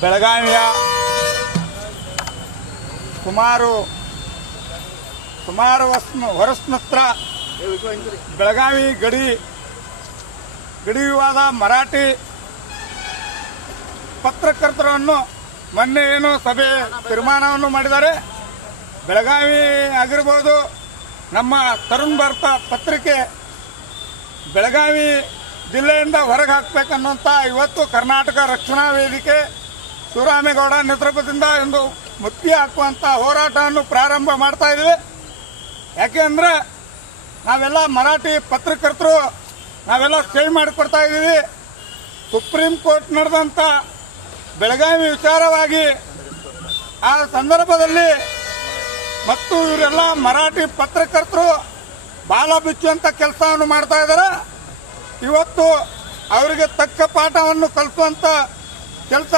ಬೆಳಗಾವಿಯ ಸುಮಾರು ವರ್ಷನತ್ರ ಬೆಳಗಾವಿ ಗಡಿ ವಿವಾದ ಮರಾಠಿ ಪತ್ರಕರ್ತರನ್ನು ಮೊನ್ನೆ ಏನು ಸಭೆ ತೀರ್ಮಾನವನ್ನು ಮಾಡಿದ್ದಾರೆ. ಬೆಳಗಾವಿ ಆಗಿರ್ಬೋದು, ನಮ್ಮ ತರುಣ್ ಭಾರತ ಪತ್ರಿಕೆ ಬೆಳಗಾವಿ ಜಿಲ್ಲೆಯಿಂದ ಹೊರಗೆ ಹಾಕಬೇಕನ್ನುವಂಥ ಇವತ್ತು ಕರ್ನಾಟಕ ರಕ್ಷಣಾ ವೇದಿಕೆ ಶಿವರಾಮೇಗೌಡ ನೇತೃತ್ವದಿಂದ ಒಂದು ಮುತ್ತಿಗೆ ಹಾಕುವಂಥ ಹೋರಾಟವನ್ನು ಪ್ರಾರಂಭ ಮಾಡ್ತಾ ಇದ್ದೀವಿ. ಯಾಕೆಂದರೆ ನಾವೆಲ್ಲ ಮರಾಠಿ ಪತ್ರಕರ್ತರು ನಾವೆಲ್ಲ ಸಹಿ ಮಾಡಿಕೊಡ್ತಾ ಇದ್ದೀವಿ. ಸುಪ್ರೀಂ ಕೋರ್ಟ್ ನಡೆದಂಥ ಬೆಳಗಾವಿ ವಿಚಾರವಾಗಿ ಆ ಸಂದರ್ಭದಲ್ಲಿ ಮತ್ತು ಇವರೆಲ್ಲ ಮರಾಠಿ ಪತ್ರಕರ್ತರು ಬಾಲ ಬಿಚ್ಚುವಂಥ ಕೆಲಸವನ್ನು ಮಾಡ್ತಾ ಇದ್ದಾರೆ. ಇವತ್ತು ಅವರಿಗೆ ತಕ್ಕ ಪಾಠವನ್ನು ಕಲಿಸುವಂಥ ಕೆಲಸ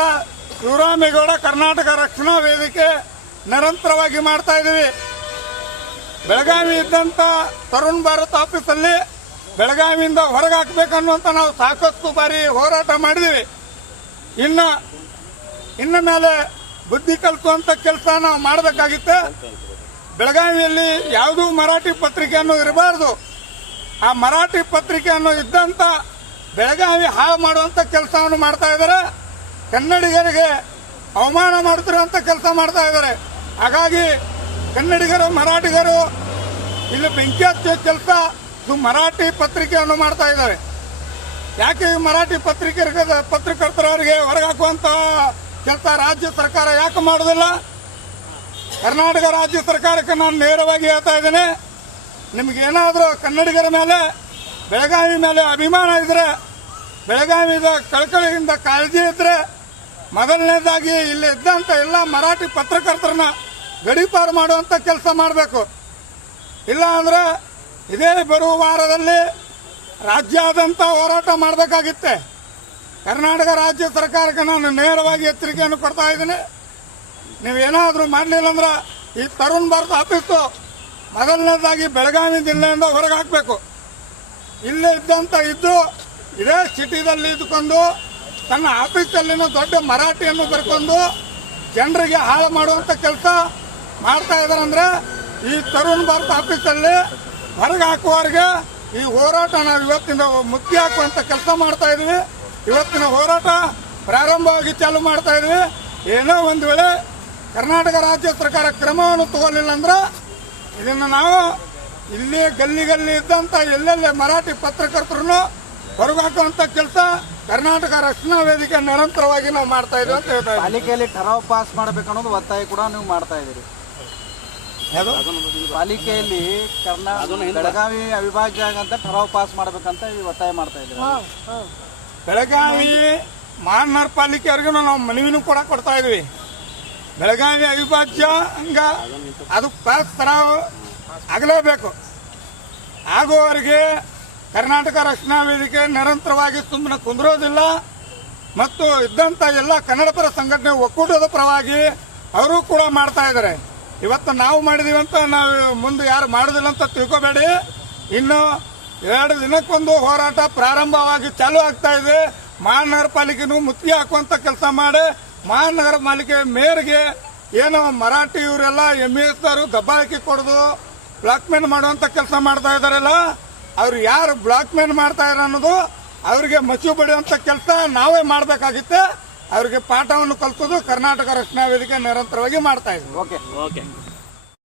ಶಿವರಾಮೇಗೌಡ ಕರ್ನಾಟಕ ರಕ್ಷಣಾ ವೇದಿಕೆ ನಿರಂತರವಾಗಿ ಮಾಡ್ತಾ ಇದ್ದೀವಿ. ಬೆಳಗಾವಿ ಇದ್ದಂಥ ತರುಣ್ ಭಾರತ್ ಆಫೀಸಲ್ಲಿ ಬೆಳಗಾವಿಯಿಂದ ಹೊರಗೆ ಹಾಕಬೇಕನ್ನುವಂಥ ನಾವು ಸಾಕಷ್ಟು ಬಾರಿ ಹೋರಾಟ ಮಾಡಿದ್ದೀವಿ. ಇನ್ನು ಮೇಲೆ ಬುದ್ಧಿ ಕಲಿಸುವಂಥ ಕೆಲಸ ನಾವು ಮಾಡಬೇಕಾಗಿತ್ತು. ಬೆಳಗಾವಿಯಲ್ಲಿ ಯಾವುದೂ ಮರಾಠಿ ಪತ್ರಿಕೆಯನ್ನು ಇರಬಾರ್ದು. ಆ ಮರಾಠಿ ಪತ್ರಿಕೆಯನ್ನು ಇದ್ದಂಥ ಬೆಳಗಾವಿ ಹಾಳು ಮಾಡುವಂಥ ಕೆಲಸವನ್ನು ಮಾಡ್ತಾ ಇದ್ದಾರೆ. ಕನ್ನಡಿಗರಿಗೆ ಅವಮಾನ ಮಾಡುತ್ತಿರುವಂಥ ಕೆಲಸ ಮಾಡ್ತಾ ಇದ್ದಾರೆ. ಹಾಗಾಗಿ ಕನ್ನಡಿಗರು ಮರಾಠಿಗರು ಇಲ್ಲಿ ಬೆಂಕಿ ಹಚ್ಚೋ ಕೆಲಸ ಮರಾಠಿ ಪತ್ರಿಕೆಯನ್ನು ಮಾಡ್ತಾ ಇದ್ದಾರೆ. ಯಾಕೆ ಈ ಮರಾಠಿ ಪತ್ರಕರ್ತರವರಿಗೆ ಹೊರಗೆ ಹಾಕುವಂಥ ಕೆಲಸ ರಾಜ್ಯ ಸರ್ಕಾರ ಯಾಕೆ ಮಾಡೋದಿಲ್ಲ? ಕರ್ನಾಟಕ ರಾಜ್ಯ ಸರ್ಕಾರಕ್ಕೆ ನಾನು ನೇರವಾಗಿ ಹೇಳ್ತಾ ಇದ್ದೇನೆ, ನಿಮಗೇನಾದರೂ ಕನ್ನಡಿಗರ ಮೇಲೆ ಬೆಳಗಾವಿ ಮೇಲೆ ಅಭಿಮಾನ ಇದ್ರೆ, ಬೆಳಗಾವಿದ ಕಳಕಳಿಯಿಂದ ಕಾಳಜಿ ಇದ್ರೆ, ಮೊದಲನೇದಾಗಿ ಇಲ್ಲಿ ಇದ್ದಂಥ ಎಲ್ಲ ಮರಾಠಿ ಪತ್ರಕರ್ತರನ್ನ ಗಡೀಪಾರು ಮಾಡುವಂಥ ಕೆಲಸ ಮಾಡಬೇಕು. ಇಲ್ಲ ಅಂದ್ರೆ ಇದೇ ಬರುವ ವಾರದಲ್ಲಿ ರಾಜ್ಯಾದ್ಯಂತ ಹೋರಾಟ ಮಾಡಬೇಕಾಗಿತ್ತೆ. ಕರ್ನಾಟಕ ರಾಜ್ಯ ಸರ್ಕಾರಕ್ಕೆ ನಾನು ನೇರವಾಗಿ ಎಚ್ಚರಿಕೆಯನ್ನು ಕೊಡ್ತಾ ಇದ್ದೀನಿ. ನೀವೇನಾದರೂ ಮಾಡಲಿಲ್ಲ ಅಂದ್ರೆ ಈ ತರುಣ್ ಭಾರತ್ ಆಫೀಸು ಮೊದಲನೇದಾಗಿ ಬೆಳಗಾವಿ ಜಿಲ್ಲೆಯಿಂದ ಹೊರಗೆ ಹಾಕಬೇಕು. ಇಲ್ಲೇ ಇದ್ದು ಇದೇ ಸಿಟಿದಲ್ಲಿ ಇದ್ಕೊಂಡು ತನ್ನ ಆಫೀಸಲ್ಲಿನ ದೊಡ್ಡ ಮರಾಠಿಯನ್ನು ಬರ್ಕೊಂಡು ಜನರಿಗೆ ಹಾಳು ಮಾಡುವಂಥ ಕೆಲಸ ಮಾಡ್ತಾ ಇದ್ದಾರೆ. ಅಂದ್ರೆ ಈ ತರುಣ್ ಭಾರತ್ ಆಫೀಸಲ್ಲಿ ಹೊರಗೆ ಹಾಕುವವರಿಗೆ ಈ ಹೋರಾಟ ನಾವು ಇವತ್ತಿನ ಮುತ್ತಿಗೆ ಹಾಕುವಂಥ ಕೆಲಸ ಮಾಡ್ತಾ ಇದ್ವಿ. ಇವತ್ತಿನ ಹೋರಾಟ ಪ್ರಾರಂಭವಾಗಿ ಚಾಲು ಮಾಡ್ತಾ ಇದ್ವಿ. ಏನೋ ಒಂದು ವೇಳೆ ಕರ್ನಾಟಕ ರಾಜ್ಯ ಸರ್ಕಾರ ಕ್ರಮವನ್ನು ತಗೊಳ್ಳಿಲ್ಲ ಅಂದ್ರೆ ಇದನ್ನು ನಾವು ಇಲ್ಲಿ ಗಲ್ಲಿ ಇದ್ದಂಥ ಎಲ್ಲೆಲ್ಲೇ ಮರಾಠಿ ಪತ್ರಕರ್ತರನ್ನು ಹೊರಗೆ ಹಾಕುವಂಥ ಕೆಲಸ ಕರ್ನಾಟಕ ರಕ್ಷಣಾ ವೇದಿಕೆ ನಿರಂತರವಾಗಿ ನಾವು ಮಾಡ್ತಾ ಇದ್ವಿ ಅಂತ ಹೇಳ್ತಾ ಇದ್ದೀವಿ. ಪಾಲಿಕೆಯಲ್ಲಿ ಠರಾವ್ ಪಾಸ್ ಮಾಡಬೇಕು ಅನ್ನೋದು ಒತ್ತಾಯ ಕೂಡ ನೀವು ಮಾಡ್ತಾ ಇದ್ದೀರಿ. ಪಾಲಿಕೆಯಲ್ಲಿ ಬೆಳಗಾವಿ ಅವಿಭಾಜ್ಯ ಅಂತ ಠರಾವ್ ಪಾಸ್ ಮಾಡಬೇಕಂತ ಒತ್ತಾಯ ಮಾಡ್ತಾ ಇದ್ದೀರಿ. ಬೆಳಗಾವಿ ಮಹಾನಗರ ಪಾಲಿಕೆಯವರಿಗೂ ನಾವು ಮನವಿನೂ ಕೂಡ ಕೊಡ್ತಾ ಇದ್ವಿ. ಬೆಳಗಾವಿ ಅವಿಭಾಜ್ಯ ಹಂಗ ಅದು ಪಾಸ್ ಠರಾವ್ ಆಗಲೇಬೇಕು. ಆಗುವವರೆಗೆ ಕರ್ನಾಟಕ ರಕ್ಷಣಾ ವೇದಿಕೆ ನಿರಂತರವಾಗಿ ಸುಮ್ಮನೆ ಕುಂದ್ರೋದಿಲ್ಲ. ಮತ್ತು ಇದ್ದಂಥ ಎಲ್ಲ ಕನ್ನಡಪರ ಸಂಘಟನೆ ಒಕ್ಕೂಟದ ಪರವಾಗಿ ಅವರು ಕೂಡ ಮಾಡ್ತಾ ಇದ್ದಾರೆ. ಇವತ್ತು ನಾವು ಮಾಡಿದೀವಿ ಅಂತ ನಾವು ಮುಂದೆ ಯಾರು ಮಾಡೋದಿಲ್ಲ ಅಂತ ತಿಳ್ಕೊಬೇಡಿ. ಇನ್ನು 2 ದಿನಕ್ಕೊಂದು ಹೋರಾಟ ಪ್ರಾರಂಭವಾಗಿ ಚಾಲೂ ಆಗ್ತಾ ಇದೆ. ಮಹಾನಗರ ಪಾಲಿಕೆನೂ ಮುತ್ತಿಗೆ ಹಾಕುವಂತ ಕೆಲಸ ಮಾಡಿ ಮಹಾನಗರ ಪಾಲಿಕೆ ಮೇಯರ್ಗೆ ಏನು ಮರಾಠಿ ಇವರೆಲ್ಲ MES ಅವರು ದಬ್ಬಾಳಿಕೆ ಕೊಡೋದು ಬ್ಲಾಕ್ ಮೇಲ್ ಮಾಡುವಂತ ಕೆಲಸ ಮಾಡ್ತಾ ಇದಾರಲ್ಲ, ಅವ್ರು ಯಾರು ಬ್ಲಾಕ್ ಮೇಲ್ ಮಾಡ್ತಾ ಇದ್ದಾರೆ ಅನ್ನೋದು ಅವ್ರಿಗೆ ಮಚ್ಚು ಬಡಿಯುವಂತ ಕೆಲಸ ನಾವೇ ಮಾಡಬೇಕಾಗಿತ್ತೆ. ಅವ್ರಿಗೆ ಪಾಠವನ್ನು ಕಲಿಸೋದು ಕರ್ನಾಟಕ ರಕ್ಷಣಾ ವೇದಿಕೆ ನಿರಂತರವಾಗಿ ಮಾಡ್ತಾ ಇದ್ದೀವಿ. ಓಕೆ.